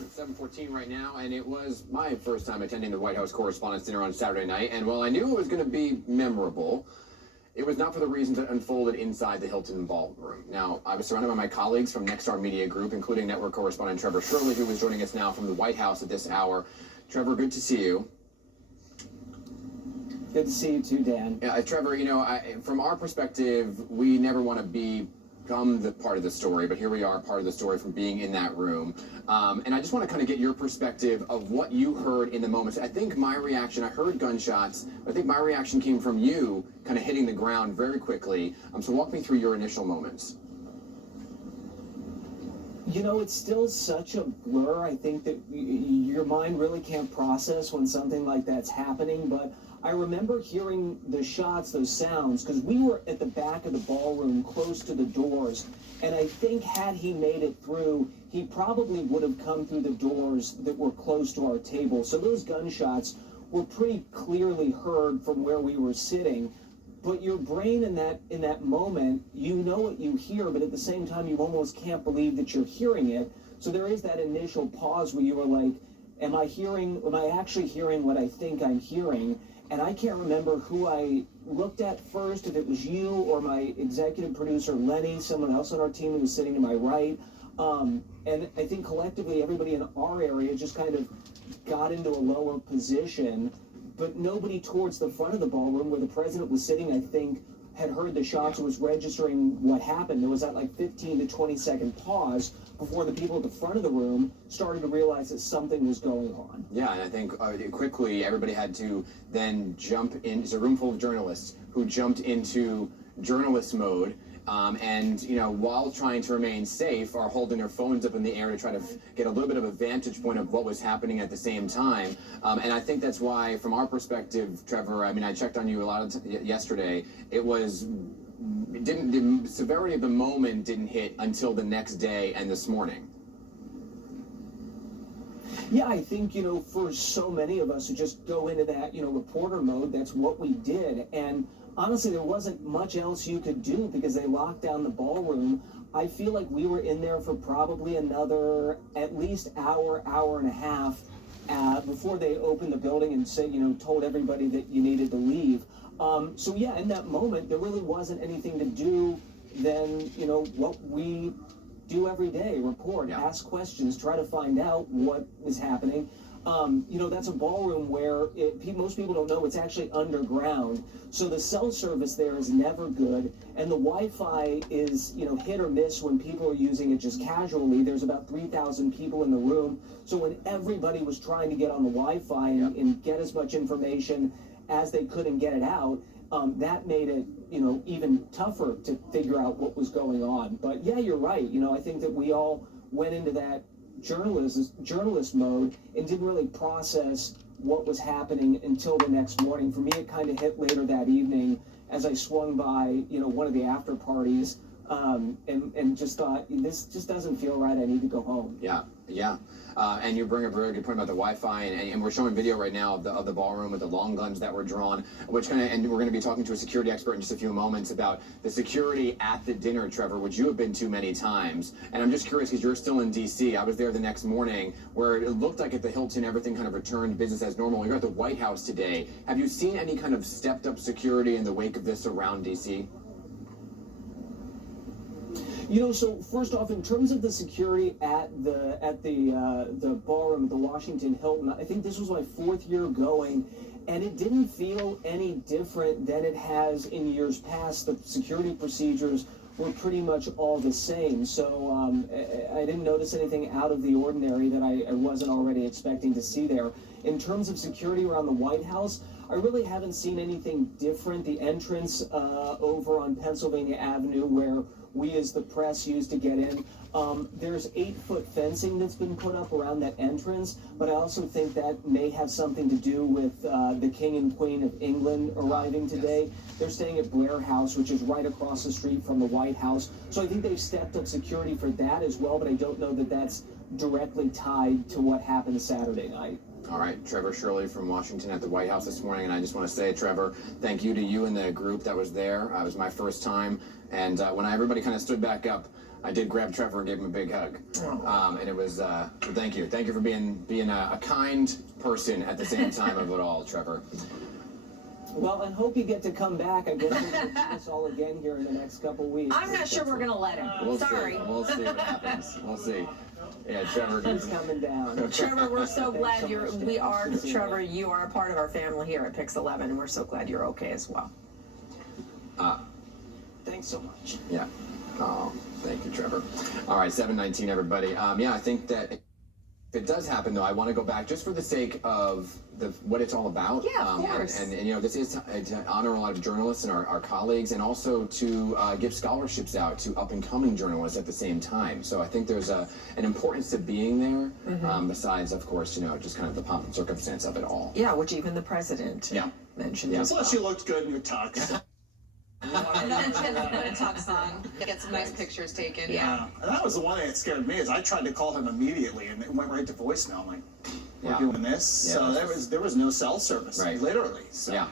It's 7:14 right now, and it was my first time attending the White House Correspondents' Dinner on Saturday night, and while I knew it was going to be memorable, it was not for the reasons that unfolded inside the Hilton Ballroom. Now, I was surrounded by my colleagues from Nexstar Media Group, including network correspondent Trevor Shirley, who is joining us now from the White House at this hour. Trevor, good to see you. Good to see you too, Dan. Trevor, you know, from our perspective, we never want to become the part of the story, but here we are, part of the story from being in that room. And I just want to kind of get your perspective of what you heard in the moment. I think my reaction, I heard gunshots, but I think my reaction came from you kind of hitting the ground very quickly. So walk me through your initial moments. You know, it's still such a blur. I think that your mind really can't process when something like that's happening, but I remember hearing the shots, those sounds, because we were at the back of the ballroom close to the doors, and I think had he made it through, he probably would have come through the doors that were close to our table. So those gunshots were pretty clearly heard from where we were sitting. But your brain in that moment, you know what you hear, but at the same time, you almost can't believe that you're hearing it. So there is that initial pause where you were like, am I actually hearing what I think I'm hearing? And I can't remember who I looked at first, if it was you or my executive producer, Lenny, someone else on our team who was sitting to my right. And I think collectively, everybody in our area just kind of got into a lower position, but nobody towards the front of the ballroom where the president was sitting, I think, had heard the shots and was registering what happened. There was that like 15 to 20 second pause before the people at the front of the room started to realize that something was going on. Yeah, and I think quickly everybody had to then jump in. It's a room full of journalists who jumped into journalist mode. And, you know, while trying to remain safe, are holding their phones up in the air to try to get a little bit of a vantage point of what was happening at the same time. And I think that's why, from our perspective, Trevor, I mean, I checked on you a lot yesterday. The severity of the moment didn't hit until the next day and this morning. Yeah, I think, you know, for so many of us who just go into that, you know, reporter mode, that's what we did. And honestly, there wasn't much else you could do because they locked down the ballroom. I feel like we were in there for probably another at least hour and a half before they opened the building and said, you know, told everybody that you needed to leave. So yeah, in that moment, there really wasn't anything to do than, you know, what we do every day: report, ask questions, try to find out what is happening. You know, that's a ballroom where most people don't know it's actually underground. So the cell service there is never good. And the Wi-Fi is, you know, hit or miss when people are using it just casually. There's about 3,000 people in the room. So when everybody was trying to get on the Wi-Fi and get as much information as they could and get it out, that made it, you know, even tougher to figure out what was going on. But yeah, you're right. You know, I think that we all went into that journalist mode and didn't really process what was happening until the next morning. For me, it kind of hit later that evening as I swung by, you know, one of the after parties, and just thought, this just doesn't feel right. I need to go home. Yeah. And you bring up a very good point about the Wi-Fi, and we're showing video right now of the ballroom with the long guns that were drawn, and we're going to be talking to a security expert in just a few moments about the security at the dinner, Trevor, which you have been to many times. And I'm just curious because you're still in D.C. I was there the next morning where it looked like at the Hilton everything kind of returned business as normal. You're at the White House today. Have you seen any kind of stepped up security in the wake of this around D.C.? You know, so first off, in terms of the security at the ballroom at the Washington Hilton, I think this was my 4th year going, and it didn't feel any different than it has in years past. The security procedures were pretty much all the same, so I didn't notice anything out of the ordinary that I wasn't already expecting to see there. In terms of security around the White House, I really haven't seen anything different. The entrance over on Pennsylvania Avenue, where we as the press used to get in, there's 8-foot fencing that's been put up around that entrance, but I also think that may have something to do with the King and Queen of England arriving today. They're staying at Blair House, which is right across the street from the White House. So I think they've stepped up security for that as well, but I don't know that that's directly tied to what happened Saturday night. All right, Trevor Shirley from Washington at the White House this morning, and I just want to say, Trevor, thank you to you and the group that was there. It was my first time, and when everybody kind of stood back up, I did grab Trevor and gave him a big hug. And it was, thank you for being a kind person at the same time of it all, Trevor. Well, and hope you get to come back. I guess we'll do this all again here in the next couple weeks. I'm not sure we're going to let him. We'll Sorry. see. We'll see what happens. We'll see. Yeah, Trevor. He's coming down. Trevor, we're so glad we are, Trevor, you are a part of our family here at PIX11, and we're so glad you're okay as well. Thanks so much. Yeah. Oh, thank you, Trevor. All right, 7:19, everybody. Yeah, I think that if it does happen, though, I want to go back just for the sake of what it's all about. Yeah, of course. And you know, this is to honor a lot of journalists and our colleagues, and also to give scholarships out to up-and-coming journalists at the same time. So I think there's an importance to being there, besides, of course, you know, just kind of the pomp and circumstance of it all. Yeah, which even the president mentioned. Yeah. Plus, you looked good in your tux. Another chance to put a tux on, get some nice pictures taken. Yeah. And that was the one thing that scared me, is I tried to call him immediately and it went right to voicemail. I'm like, we're Yeah. doing this. Yeah, So there was no cell service, Right. literally. So. Yeah.